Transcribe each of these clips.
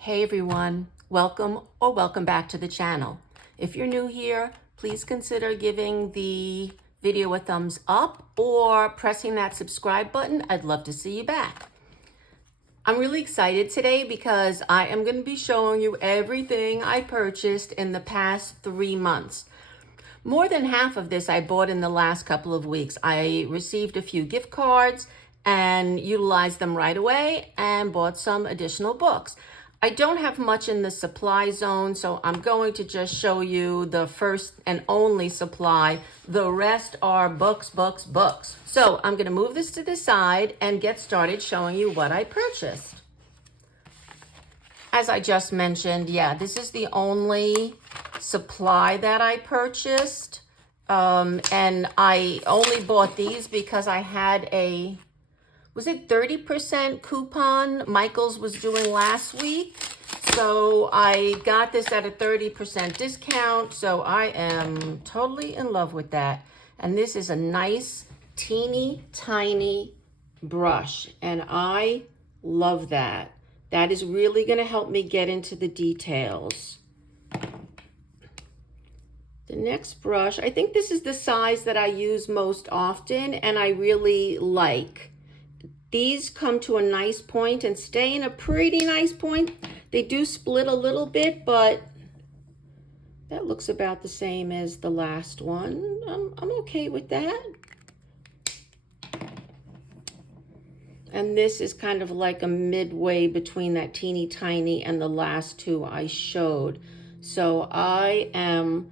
Hey everyone, welcome back to the channel. If you're new here, please consider giving the video a thumbs up or pressing that subscribe button. I'd love to see you back. I'm really excited today because I am going to be showing you everything I purchased in the past 3 months. More than half of this I bought in the last couple of weeks. I received a few gift cards and utilized them right away and bought some additional books. I don't have much in the supply zone, so I'm going to just show you the first and only supply. The rest are books. So I'm going to move this to the side and get started showing you what I purchased. As I just mentioned, this is the only supply that I purchased. And I only bought these because I had a, was it 30% coupon Michael's was doing last week? So I got this at a 30% discount. So I am totally in love with that. And this is a nice, teeny, tiny brush. And I love that. That is really going to help me get into the details. The next brush, I think this is the size that I use most often and I really like. These come to a nice point and stay in a pretty nice point. They do split a little bit, but that looks about the same as the last one. I'm okay with that. And this is kind of like a midway between that teeny tiny and the last two I showed. So I am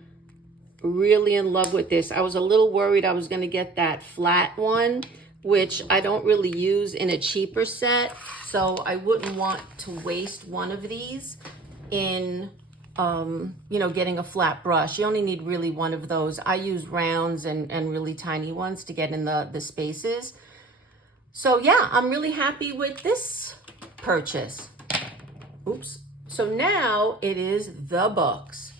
really in love with this. I was a little worried I was going to get that flat one, which I don't really use in a cheaper set. So I wouldn't want to waste one of these in, getting a flat brush. You only need really one of those. I use rounds and really tiny ones to get in the spaces. So yeah, I'm really happy with this purchase. Oops. So now it is the books.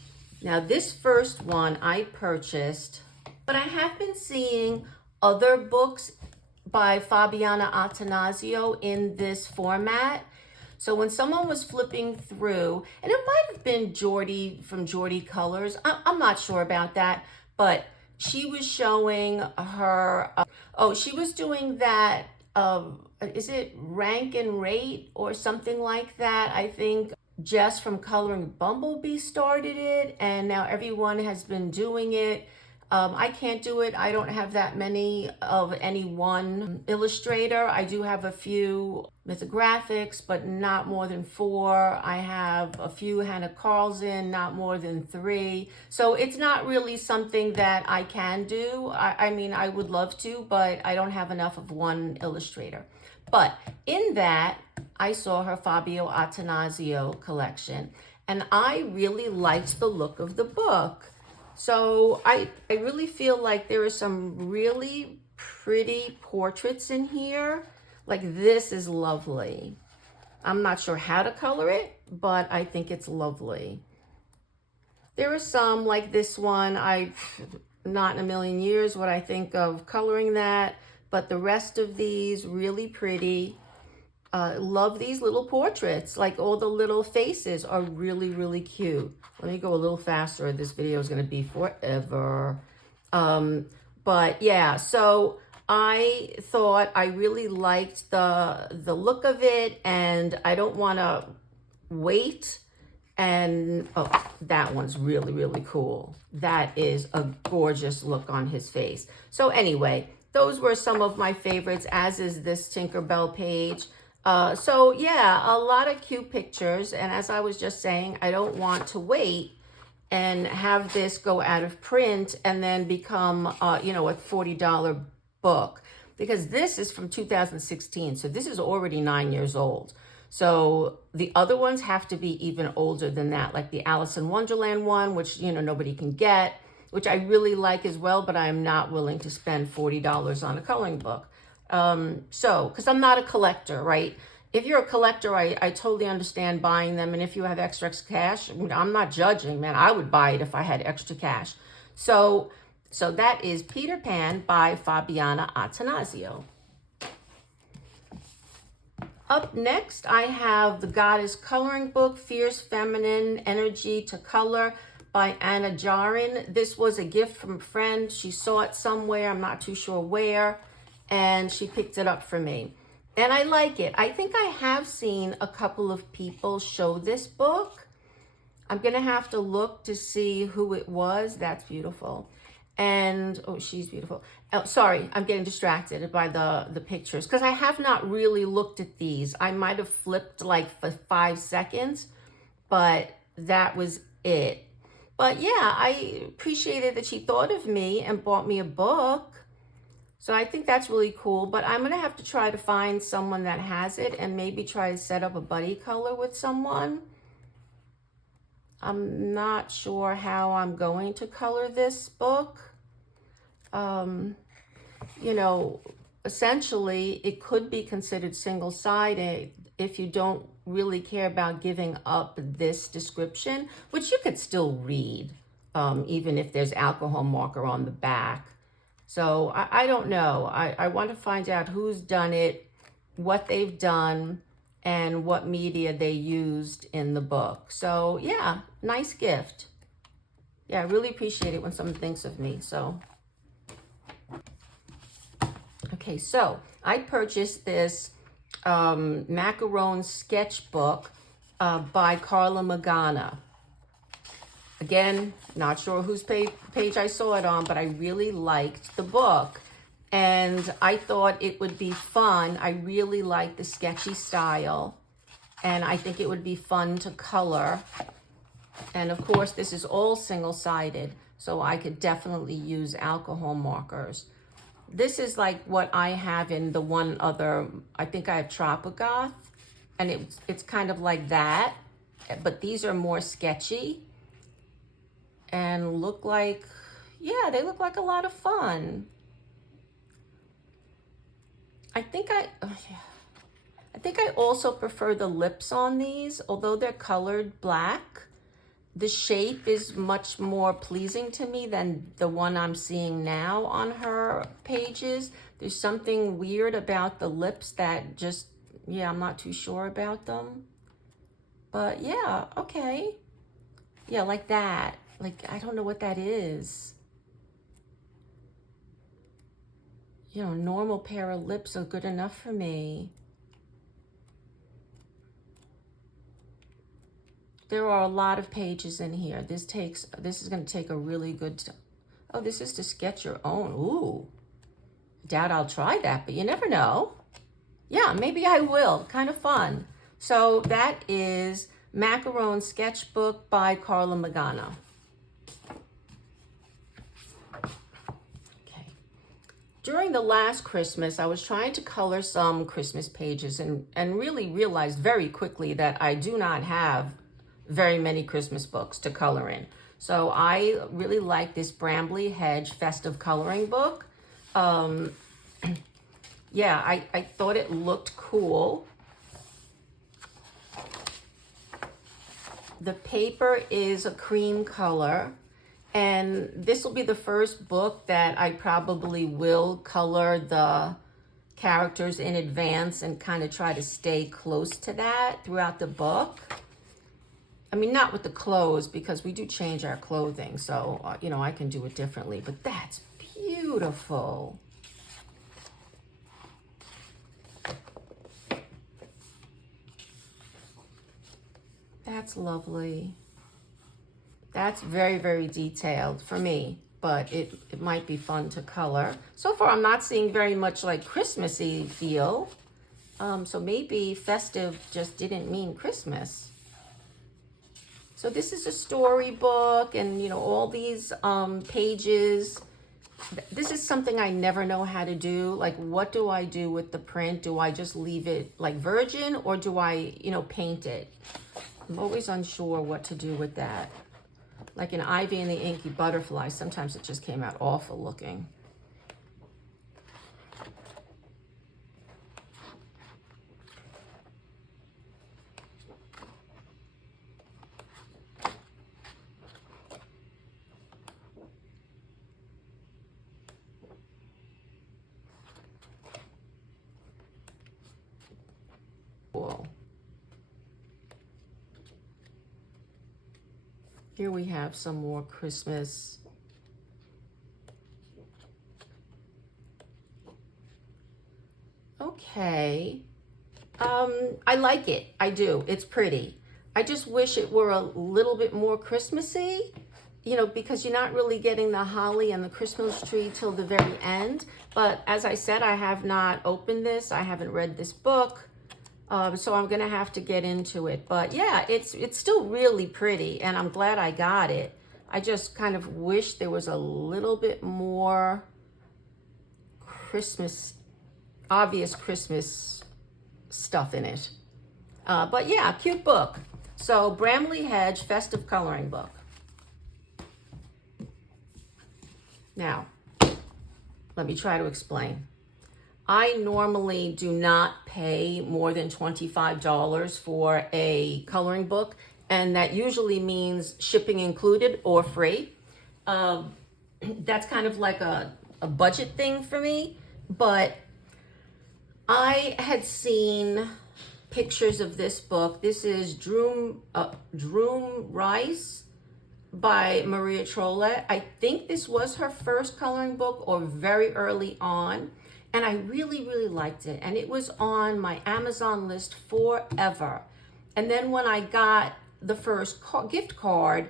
Now this first one I purchased, but I have been seeing other books by Fabiana Attanasio in this format. So when someone was flipping through, and it might have been Jordy from Jordy Colors, I'm not sure about that, but she was showing her, she was doing that, is it rank and rate or something like that? I think Jess from Coloring Bumblebee started it, and now everyone has been doing it. I can't do it. I don't have that many of any one illustrator. I do have a few mythographics, but not more than 4. I have a few Hannah Carlson, not more than 3. So it's not really something that I can do. I mean, I would love to, but I don't have enough of one illustrator. But in that, I saw her Fabio Attanasio collection, and I really liked the look of the book. So I really feel like there are some really pretty portraits in here. Like this is lovely. I'm not sure how to color it, but I think it's lovely. There are some like this one, not in a million years would I think of coloring that, but the rest of these really pretty. Love these little portraits. Like all the little faces are really cute. Let me go a little faster. This video is going to be forever. But yeah, so I thought I really liked the look of it, and I don't want to wait. And that one's really cool. That is a gorgeous look on his face. So anyway, those were some of my favorites, as is this Tinkerbell page. So yeah, a lot of cute pictures. And as I was just saying, I don't want to wait and have this go out of print and then become, a $40 book, because this is from 2016. So this is already 9 years old. So the other ones have to be even older than that, like the Alice in Wonderland one, which, nobody can get, which I really like as well, but I'm not willing to spend $40 on a coloring book. Because I'm not a collector, right? If you're a collector, I totally understand buying them. And if you have extra cash, I'm not judging, man. I would buy it if I had extra cash. So that is Peter Pan by Fabiana Attanasio. Up next, I have The Goddess Coloring Book, Fierce Feminine Energy to Color by Anna Jarin. This was a gift from a friend. She saw it somewhere, I'm not too sure where, and she picked it up for me. And I like it. I think I have seen a couple of people show this book. I'm gonna have to look to see who it was. That's beautiful. And, oh, she's beautiful. Oh, sorry, I'm getting distracted by the pictures because I have not really looked at these. I might have flipped like for 5 seconds, but that was it. But yeah, I appreciated that she thought of me and bought me a book. So I think that's really cool, but I'm gonna have to try to find someone that has it and maybe try to set up a buddy color with someone. I'm not sure how I'm going to color this book. You know, essentially it could be considered single-sided if you don't really care about giving up this description, which you could still read, even if there's alcohol marker on the back. So I don't know. I want to find out who's done it, what they've done, and what media they used in the book. So yeah, nice gift. Yeah, I really appreciate it when someone thinks of me. So, okay, so I purchased this Macaron Sketchbook by Carla Magana. Again, not sure whose page I saw it on, but I really liked the book. And I thought it would be fun. I really like the sketchy style. And I think it would be fun to color. And of course, this is all single-sided, so I could definitely use alcohol markers. This is like what I have in the one other, I think I have Tropigoth, and it's kind of like that, but these are more sketchy and look like, yeah, they look like a lot of fun. I think I also prefer the lips on these, although they're colored black. The shape is much more pleasing to me than the one I'm seeing now on her pages. There's something weird about the lips that just, yeah, I'm not too sure about them. But yeah, okay. Yeah, like that. Like, I don't know what that is. You know, normal pair of lips are good enough for me. There are a lot of pages in here. This is going to take a really good, oh, this is to sketch your own. Ooh, doubt I'll try that, but you never know. Yeah, maybe I will. Kind of fun. So that is Macaron Sketchbook by Carla Magana. Okay. During the last Christmas, I was trying to color some Christmas pages and really realized very quickly that I do not have very many Christmas books to color in. So I really like this Bramley Hedge Festive coloring book. Yeah, I thought it looked cool. The paper is a cream color, and this will be the first book that I probably will color the characters in advance and kind of try to stay close to that throughout the book. I mean, not with the clothes, because we do change our clothing, so, you know, I can do it differently, but that's beautiful. That's lovely. That's very, very detailed for me, but it might be fun to color. So far, I'm not seeing very much like Christmassy feel. So maybe festive just didn't mean Christmas. So this is a storybook, and you know, all these pages. This is something I never know how to do. Like, what do I do with the print? Do I just leave it like virgin, or do I, you know, paint it? I'm always unsure what to do with that. Like in Ivy and the Inky Butterfly, sometimes it just came out awful looking. Here we have some more Christmas. Okay. I like it. I do. It's pretty. I just wish it were a little bit more Christmassy, you know, because you're not really getting the holly and the Christmas tree till the very end. But as I said, I have not opened this. I haven't read this book. So I'm going to have to get into it. But yeah, it's still really pretty, and I'm glad I got it. I just kind of wish there was a little bit more Christmas, obvious Christmas stuff in it. But yeah, cute book. So Bramley Hedge Festive Coloring Book. Now, let me try to explain. I normally do not pay more than $25 for a coloring book, and that usually means shipping included or free. That's kind of like a budget thing for me, but I had seen pictures of this book. This is Droom Rice by Maria Trolle. I think this was her first coloring book or very early on. And I really, really liked it. And it was on my Amazon list forever. And then when I got the first gift card,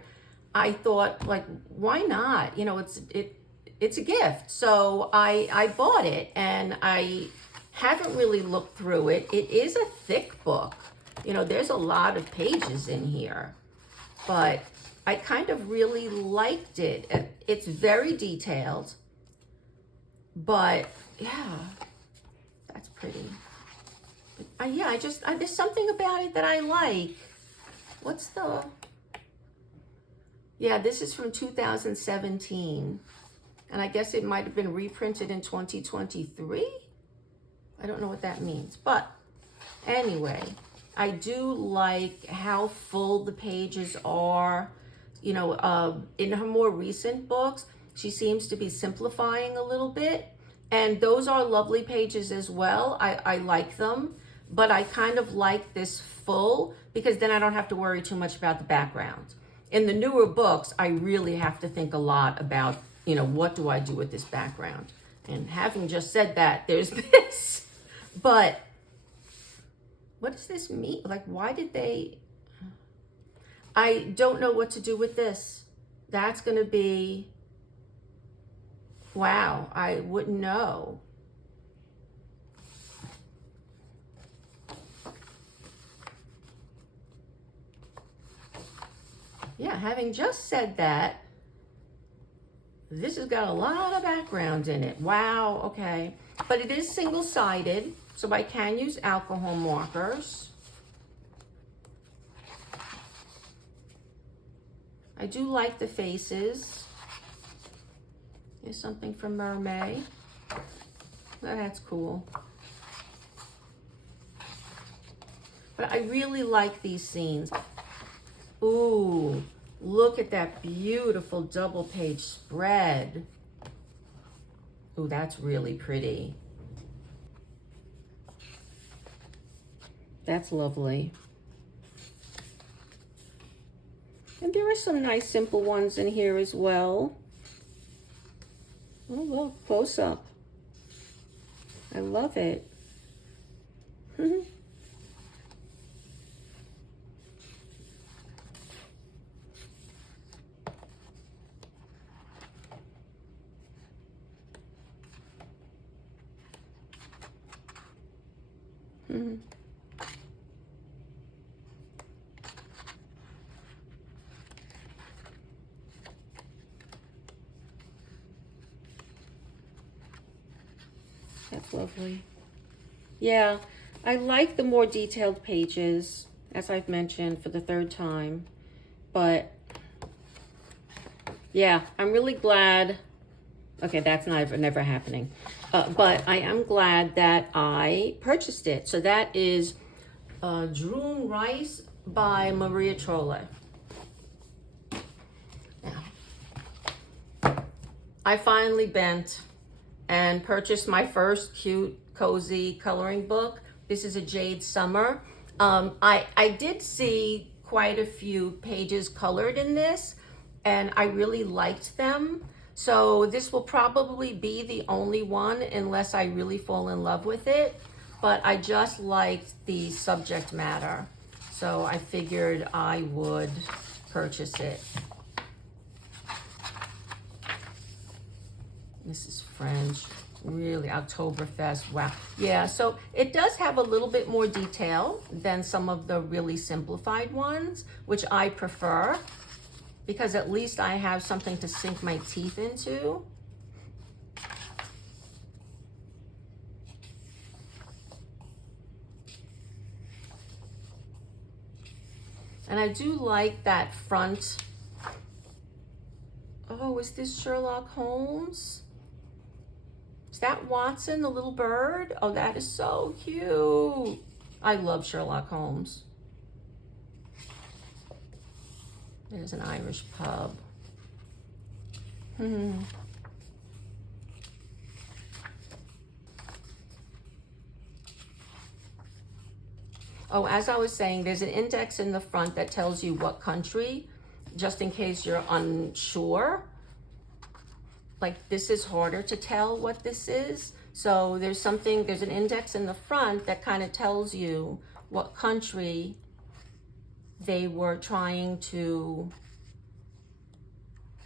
I thought, like, why not? You know, it's a gift. So I bought it, and I haven't really looked through it. It is a thick book. You know, there's a lot of pages in here. But I kind of really liked it. It's very detailed. But yeah, that's pretty. But, yeah, there's something about it that I like. What's the... Yeah, this is from 2017. And I guess it might have been reprinted in 2023. I don't know what that means. But anyway, I do like how full the pages are. You know, in her more recent books, she seems to be simplifying a little bit. And those are lovely pages as well. I like them. But I kind of like this full because then I don't have to worry too much about the background. In the newer books, I really have to think a lot about, you know, what do I do with this background? And having just said that, there's this. But what does this mean? Like, why did they... I don't know what to do with this. That's going to be... Wow, I wouldn't know. Yeah, having just said that, this has got a lot of background in it. Wow, okay. But it is single-sided, so I can use alcohol markers. I do like the faces. Here's something from Mermaid. Well, that's cool. But I really like these scenes. Ooh, look at that beautiful double page spread. Ooh, that's really pretty. That's lovely. And there are some nice simple ones in here as well. Oh, look, close up. I love it. That's lovely. Yeah, I like the more detailed pages, as I've mentioned for the third time. But yeah, I'm really glad. Okay, that's never happening. But I am glad that I purchased it. So that is Droom Rice by Maria Trolle. Now, I finally bent and purchased my first cute, cozy coloring book. This is a Jade Summer. I did see quite a few pages colored in this, and I really liked them. So this will probably be the only one unless I really fall in love with it. But I just liked the subject matter, so I figured I would purchase it. This is French, really, Oktoberfest, wow. Yeah, so it does have a little bit more detail than some of the really simplified ones, which I prefer, because at least I have something to sink my teeth into. And I do like that front. Oh, is this Sherlock Holmes? Is that Watson, the little bird? Oh, that is so cute. I love Sherlock Holmes. There's an Irish pub. Oh, as I was saying, there's an index in the front that tells you what country, just in case you're unsure. Like, this is harder to tell what this is. So there's an index in the front that kind of tells you what country they were trying to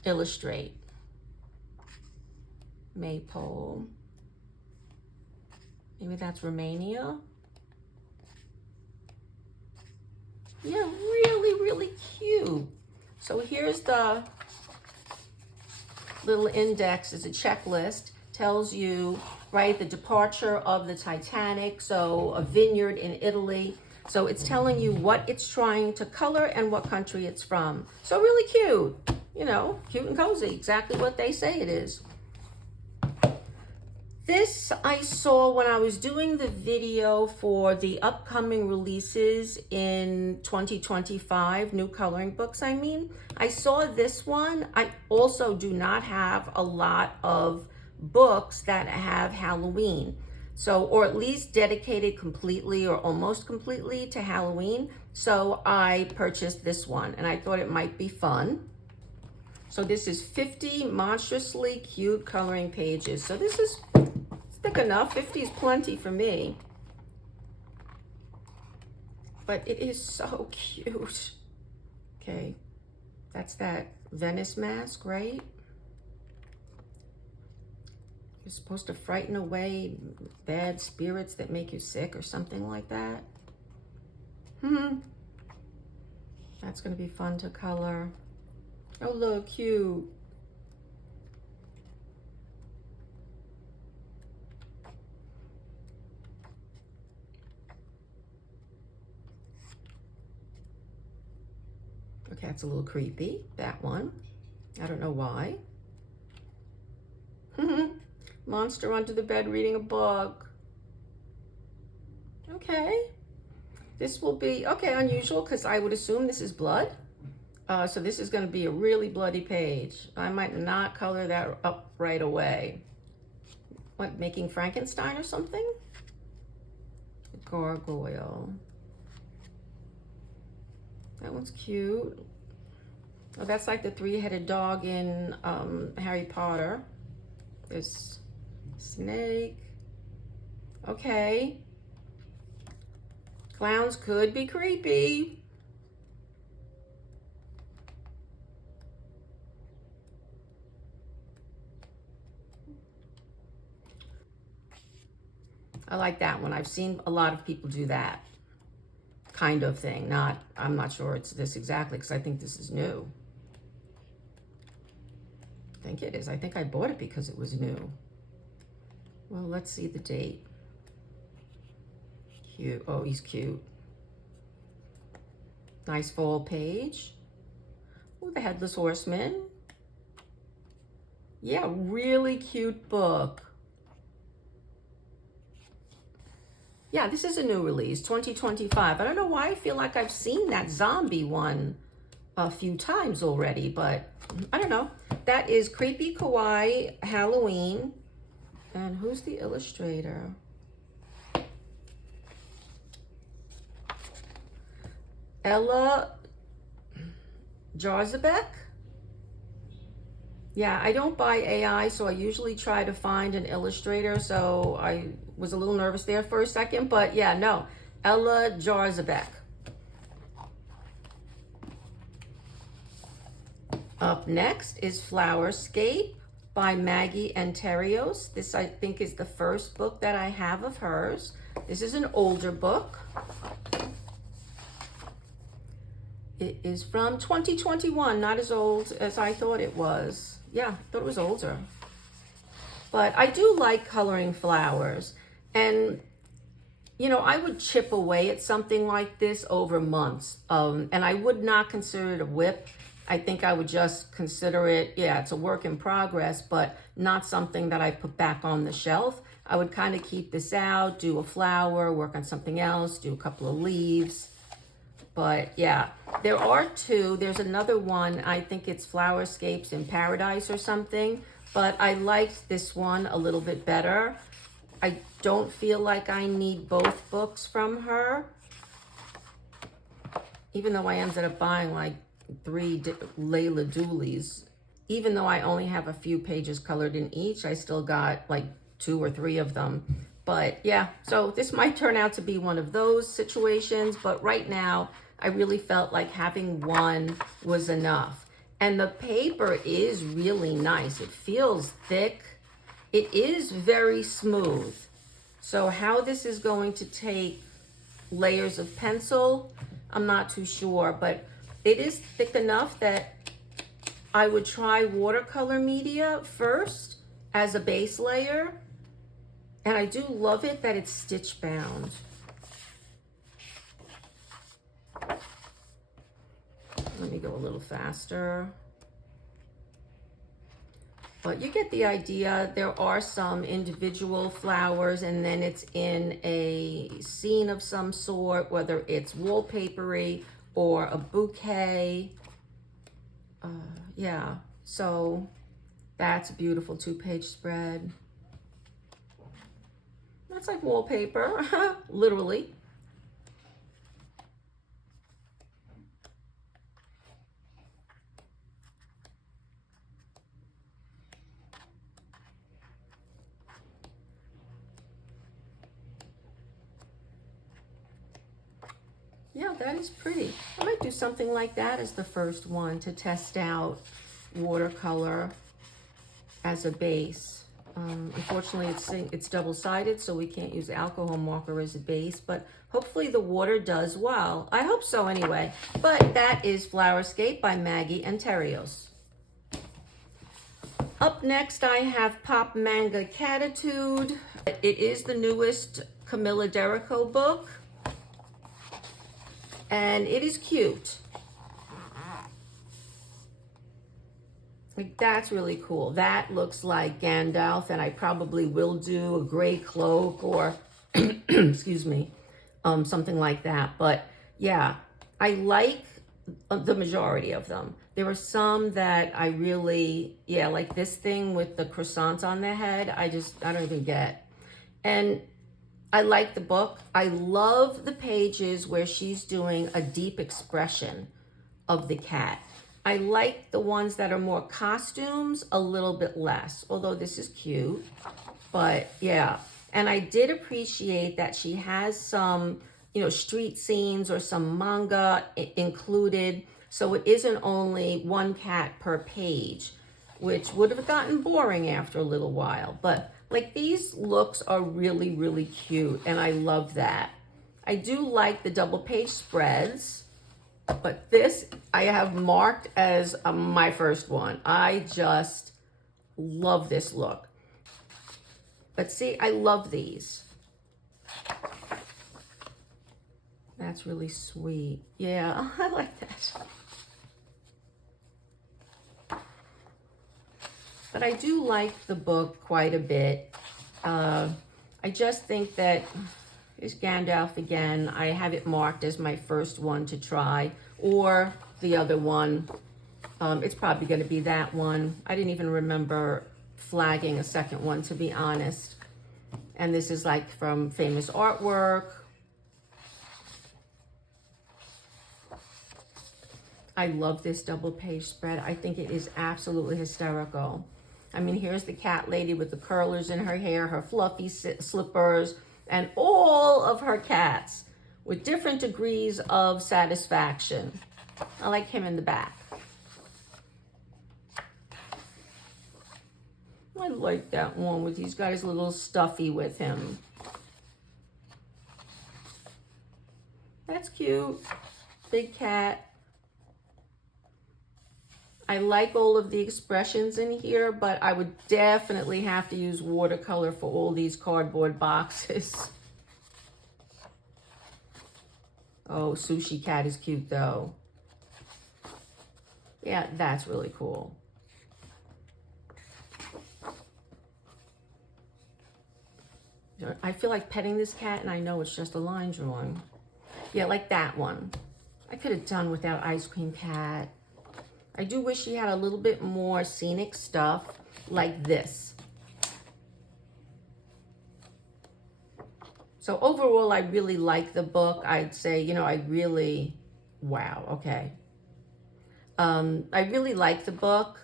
illustrate. Maypole. Maybe that's Romania. Yeah, really, really cute. So here's the little index, is a checklist, tells you, right, the departure of the Titanic, so a vineyard in Italy. So it's telling you what it's trying to color and what country it's from. So really cute, you know, cute and cozy, exactly what they say it is. This I saw when I was doing the video for the upcoming releases in 2025, new coloring books, I mean. I saw this one. I also do not have a lot of books that have Halloween. So, or at least dedicated completely or almost completely to Halloween. So I purchased this one and I thought it might be fun. So this is 50 monstrously cute coloring pages. So this is thick enough. 50 is plenty for me. But it is so cute. Okay, that's that Venice mask, right? You're supposed to frighten away bad spirits that make you sick or something like that. That's gonna be fun to color. Oh, look, cute. Okay, that's a little creepy, that one. I don't know why. Monster under the bed reading a book. Okay. This will be, okay, unusual, because I would assume this is blood. So this is going to be a really bloody page. I might not color that up right away. What, making Frankenstein or something? Gargoyle. That one's cute. Oh, that's like the three-headed dog in Harry Potter. There's snake. Okay. Clowns could be creepy. I like that one. I've seen a lot of people do that kind of thing. I'm not sure it's this exactly, because I think this is new. I think it is. I think I bought it because it was new. Well, let's see the date. Cute. Oh, he's cute. Nice fall page. Oh, the Headless Horseman. Yeah, really cute book. Yeah, this is a new release, 2025. I don't know why I feel like I've seen that zombie one a few times already, but I don't know. That is Creepy Kawaii Halloween. And who's the illustrator? Ella Jarzabek. Yeah, I don't buy AI, so I usually try to find an illustrator, so I was a little nervous there for a second, but yeah, no, Ella Jarzabek. Up next is Flowerscape by Maggie Anterios. This, I think, is the first book that I have of hers. This is an older book. It is from 2021, not as old as I thought it was. Yeah, I thought it was older. But I do like coloring flowers. And, you know, I would chip away at something like this over months. And I would not consider it a whip. I think I would just consider it, yeah, it's a work in progress, but not something that I put back on the shelf. I would kind of keep this out, do a flower, work on something else, do a couple of leaves. But yeah, there are two. There's another one. I think it's Flowerscapes in Paradise or something. But I liked this one a little bit better. I don't feel like I need both books from her. Even though I ended up buying like 3 Layla Dooleys. Even though I only have a few pages colored in each, I still got like 2 or 3 of them. But yeah, so this might turn out to be one of those situations, but right now I really felt like having one was enough. And the paper is really nice. It feels thick. It is very smooth. So how this is going to take layers of pencil, I'm not too sure, but it is thick enough that I would try watercolor media first as a base layer. And I do love it that it's stitch bound. Let me go a little faster. But you get the idea. There are some individual flowers and then it's in a scene of some sort, whether it's wallpapery or a bouquet. Yeah, so that's a beautiful 2-page spread. That's like wallpaper, literally. Yeah, that is pretty. I might do something like that as the first one to test out watercolor as a base. Unfortunately, it's double-sided, so we can't use alcohol marker as a base, but hopefully the water does well. I hope so anyway. But that is Flowerscape by Maggie Anterios. Up next, I have Pop Manga Catitude. It is the newest Camilla Derico book, and it is cute. Like, that's really cool. That looks like Gandalf, and I probably will do a gray cloak or, excuse me, something like that. But yeah, I like the majority of them. There are some that I really, yeah, like this thing with the croissants on the head. I don't even get. And I like the book. I love the pages where she's doing a deep expression of the cat. I like the ones that are more costumes a little bit less, although this is cute. But yeah, and I did appreciate that she has some, you know, street scenes or some manga included. So it isn't only one cat per page, which would have gotten boring after a little while. But like, these looks are really, really cute, and I love that. I do like the double page spreads, but this I have marked as my first one. I just love this look. But see, I love these. That's really sweet. Yeah, I like that. But I do like the book quite a bit. I just think that here's Gandalf again. I have it marked as my first one to try, or the other one. It's probably going to be that one. I didn't even remember flagging a second one, to be honest. And this is like from Famous Artwork. I love this double page spread. I think it is absolutely hysterical. I mean, here's the cat lady with the curlers in her hair, her fluffy slippers, and all of her cats with different degrees of satisfaction. I like him in the back. I like that one with these guys a little stuffy with him. That's cute. Big cat. I like all of the expressions in here, but I would definitely have to use watercolor for all these cardboard boxes. Oh, Sushi Cat is cute though. Yeah, that's really cool. I feel like petting this cat and I know it's just a line drawing. Yeah, like that one. I could have done without Ice Cream Cat. I do wish he had a little bit more scenic stuff like this. So overall, I really like the book. I'd say, you know, wow, okay. I really like the book.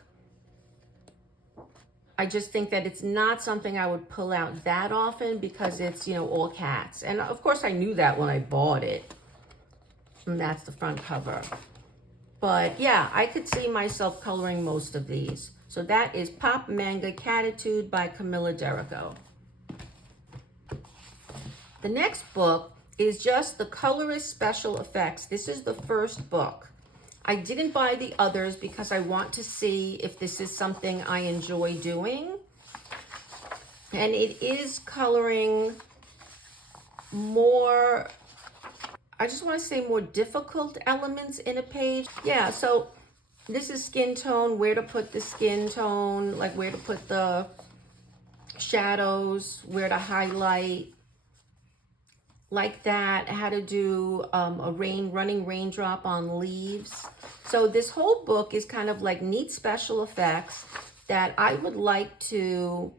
I just think that it's not something I would pull out that often because it's, you know, all cats. And of course I knew that when I bought it. And that's the front cover. But yeah, I could see myself coloring most of these. So that is Pop Manga Catitude by Camilla Derrico. The next book is just the Colorist Special Effects. This is the first book. I didn't buy the others because I want to see if this is something I enjoy doing. And it is coloring more, I just want to say more difficult elements in a page. Yeah, so this is skin tone, where to put the skin tone, like where to put the shadows, where to highlight, like that, how to do a running raindrop on leaves. So this whole book is kind of like neat special effects that I would like to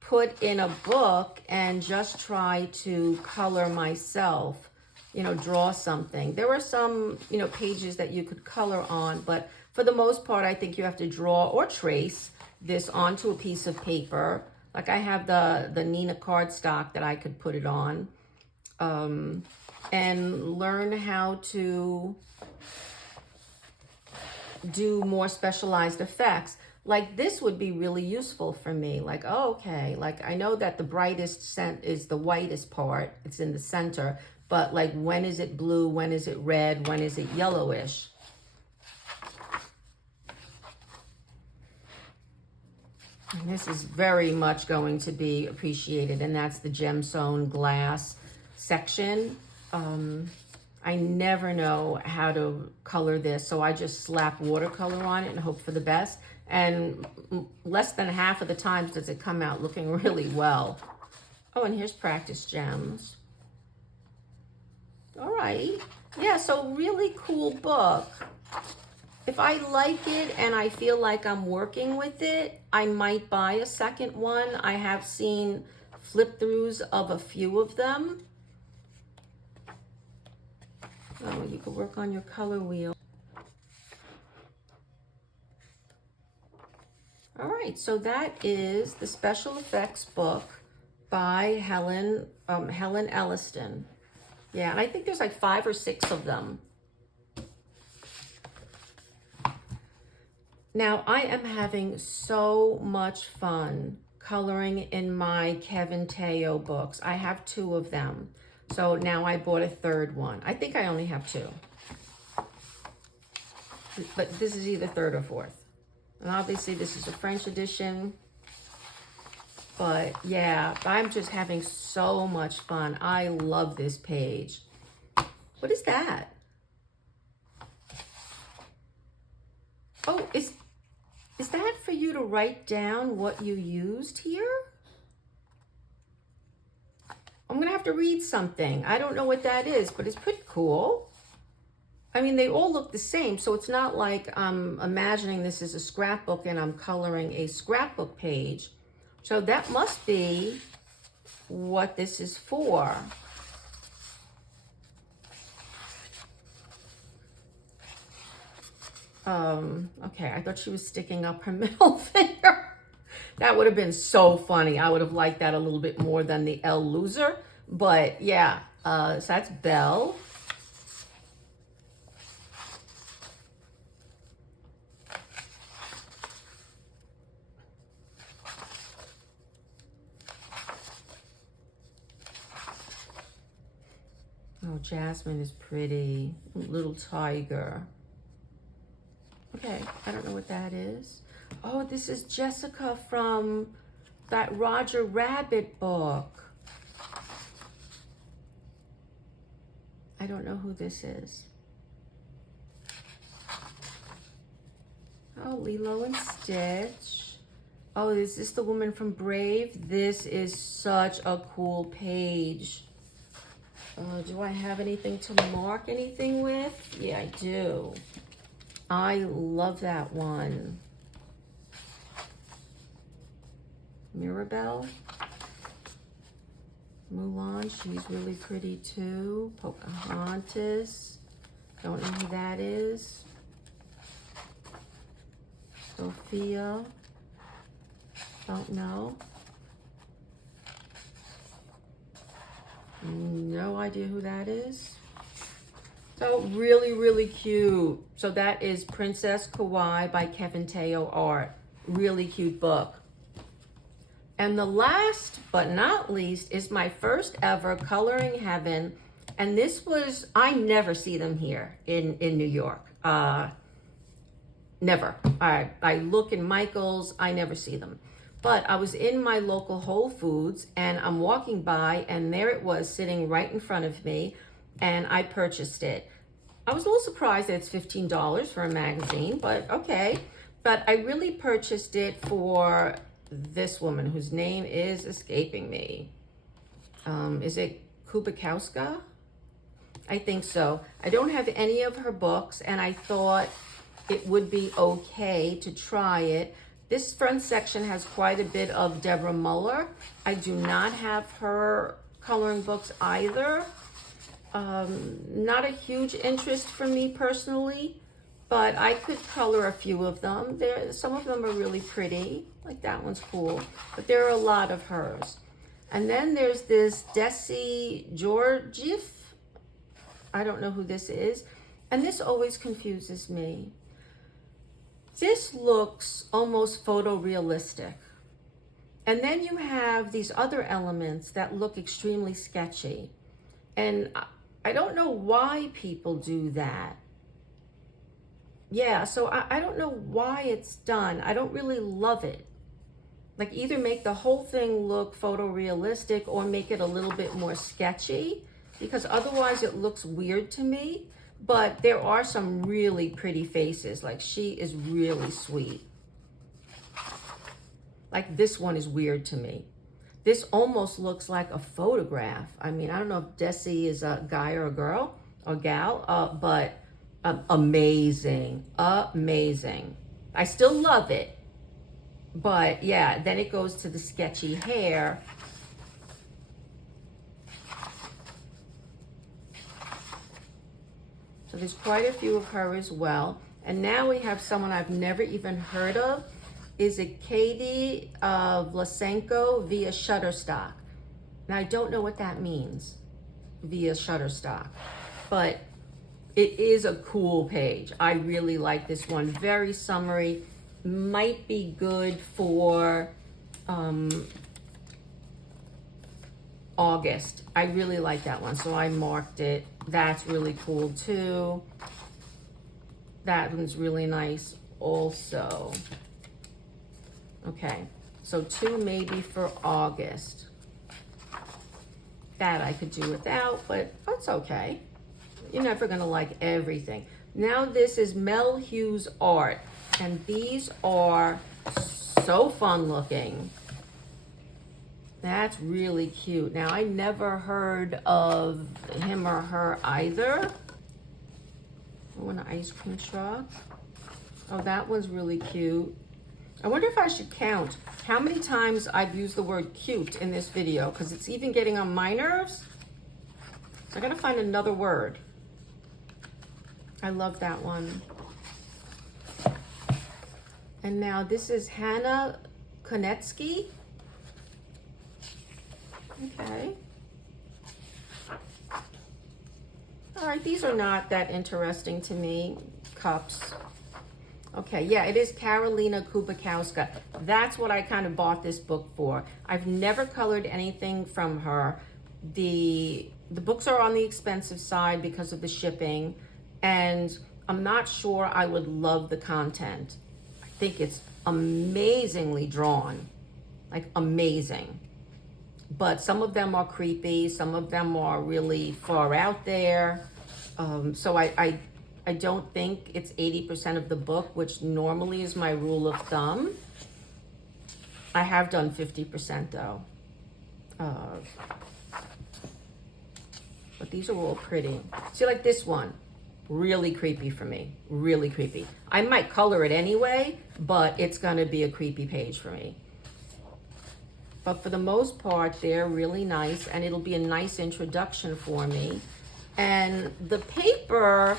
put in a book and just try to color myself, you know, draw something. There are some, you know, pages that you could color on, but for the most part, I think you have to draw or trace this onto a piece of paper. Like I have the Nina cardstock that I could put it on. And learn how to do more specialized effects. Like this would be really useful for me. Like, oh, okay, like I know that the brightest scent is the whitest part. It's in the center, but like when is it blue? When is it red? When is it yellowish? And this is very much going to be appreciated, and that's the gemstone glass section. I never know how to color this, so I just slap watercolor on it and hope for the best. And less than half of the times does it come out looking really well. Oh, and here's practice gems. All right. Yeah, so really cool book. If I like it and I feel like I'm working with it, I might buy a second one. I have seen flip-throughs of a few of them. Oh, you could work on your color wheel. All right, so that is the special effects book by Helen Elliston. Yeah, and I think there's like 5 or 6 of them. Now, I am having so much fun coloring in my Kevin Teo books. I have 2 of them. So now I bought a 3rd one. I think I only have 2. But this is either 3rd or 4th. And obviously this is a French edition. But yeah, I'm just having so much fun. I love this page. What is that? Oh, is that for you to write down what you used here? I'm gonna have to read something. I don't know what that is, but it's pretty cool. I mean, they all look the same, so it's not like I'm imagining this is a scrapbook and I'm coloring a scrapbook page. So that must be what this is for. Okay, I thought she was sticking up her middle finger. That would have been so funny. I would have liked that a little bit more than the L loser. But yeah, so that's Belle. Oh, Jasmine is pretty. Little tiger. Okay, I don't know what that is. Oh, this is Jessica from that Roger Rabbit book. I don't know who this is. Oh, Lilo and Stitch. Oh, is this the woman from Brave? This is such a cool page. Do I have anything to mark anything with? Yeah, I do. I love that one. Mirabelle. Mulan, she's really pretty too. Pocahontas. Don't know who that is. Sophia. Don't know. No idea who that is. So really, really cute. So that is Princess Kawaii by Kevin Teo Art. Really cute book. And the last but not least is my first ever Coloring Heaven. And this was, I never see them here in New York. Never. I look in Michael's, I never see them. But I was in my local Whole Foods and I'm walking by and there it was sitting right in front of me and I purchased it. I was a little surprised that it's $15 for a magazine, but okay. But I really purchased it for this woman whose name is escaping me. Is it Kubikowska? I think so. I don't have any of her books and I thought it would be okay to try it. This front section has quite a bit of Deborah Muller. I do not have her coloring books either. Not a huge interest for me personally, but I could color a few of them. Some of them are really pretty, like that one's cool, but there are a lot of hers. And then there's this Desi Georgiev. I don't know who this is. And this always confuses me. This looks almost photorealistic. And then you have these other elements that look extremely sketchy. And I don't know why people do that. Yeah, so I don't know why it's done. I don't really love it. Like either make the whole thing look photorealistic or make it a little bit more sketchy, because otherwise it looks weird to me. But there are some really pretty faces. Like she is really sweet. Like this one is weird to me. This almost looks like a photograph. I mean, I don't know if Desi is a guy or a girl or gal, but amazing, amazing. I still love it. But yeah, then it goes to the sketchy hair. So there's quite a few of her as well. And now we have someone I've never even heard of. Is it Katie Vlasenko via Shutterstock? Now I don't know what that means via Shutterstock, but it is a cool page. I really like this one. Very summery. Might be good for August. I really like that one, so I marked it. That's really cool too. That one's really nice also. Okay, so 2 maybe for August. That I could do without, but that's okay. You're never gonna like everything. Now this is Mel Hughes art, and these are so fun looking. That's really cute. Now I never heard of him or her either. Oh, an ice cream truck. Oh, that one's really cute. I wonder if I should count how many times I've used the word cute in this video, because it's even getting on my nerves. So I gotta find another word. I love that one. And now this is Hannah Konetsky. Okay. All right, these are not that interesting to me, cups. Okay, yeah, it is Karolina Kubikowska. That's what I kind of bought this book for. I've never colored anything from her. The books are on the expensive side because of the shipping, and I'm not sure I would love the content. I think it's amazingly drawn, like amazing. But some of them are creepy, some of them are really far out there. So I don't think it's 80% of the book, which normally is my rule of thumb. I have done 50% though. But these are all pretty. See, like this one, really creepy for me, really creepy. I might color it anyway, but it's gonna be a creepy page for me. But for the most part, they're really nice, and it'll be a nice introduction for me. And the paper,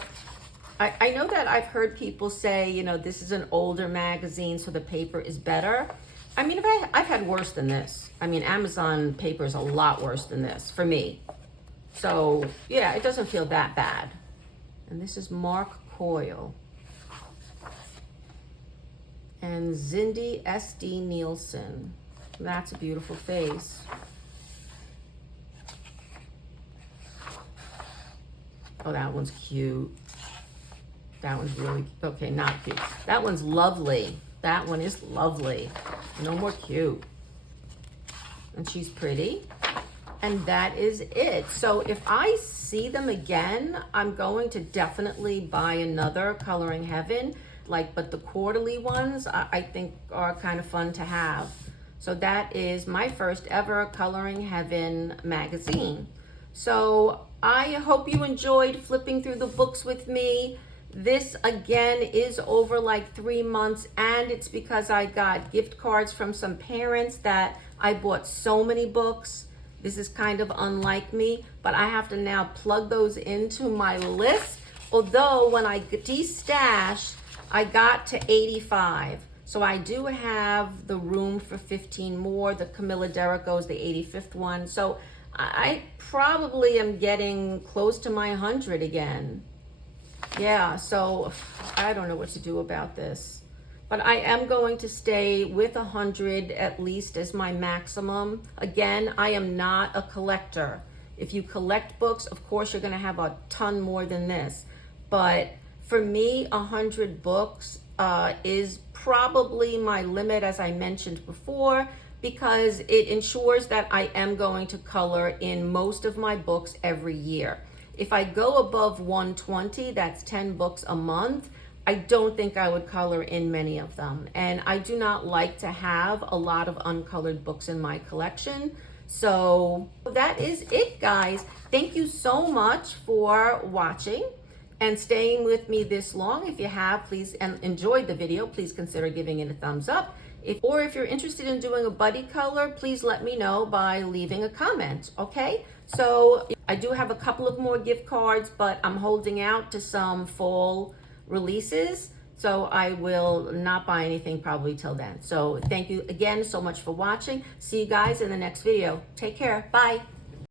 I know that I've heard people say, you know, this is an older magazine, so the paper is better. I mean, I've had worse than this. I mean, Amazon paper is a lot worse than this for me. So, yeah, it doesn't feel that bad. And this is Mark Coyle. And Zindi S.D. Nielsen. That's a beautiful face. Oh, that one's cute. That one's really, okay, not cute. That one's lovely. That one is lovely. No more cute. And she's pretty. And that is it. So if I see them again, I'm going to definitely buy another Coloring Heaven. But the quarterly ones, I think are kind of fun to have. So that is my first ever Coloring Heaven magazine. So I hope you enjoyed flipping through the books with me. This again is over like 3 months, and it's because I got gift cards from some parents that I bought so many books. This is kind of unlike me, but I have to now plug those into my list. Although when I de-stashed, I got to 85. So I do have the room for 15 more. The Camilla Derrico's the 85th one. So I probably am getting close to my 100 again. Yeah, so I don't know what to do about this. But I am going to stay with 100 at least as my maximum. Again, I am not a collector. If you collect books, of course, you're going to have a ton more than this. But for me, 100 books is probably my limit, as I mentioned before, because it ensures that I am going to color in most of my books every year. If I go above 120, that's 10 books a month, I don't think I would color in many of them. And I do not like to have a lot of uncolored books in my collection. So that is it, guys. Thank you so much for watching and staying with me this long. If you have, please, and enjoyed the video, please consider giving it a thumbs up. Or if you're interested in doing a buddy color, please let me know by leaving a comment, okay? So I do have a couple of more gift cards, but I'm holding out to some fall releases. So I will not buy anything probably till then. So thank you again so much for watching. See you guys in the next video. Take care. Bye.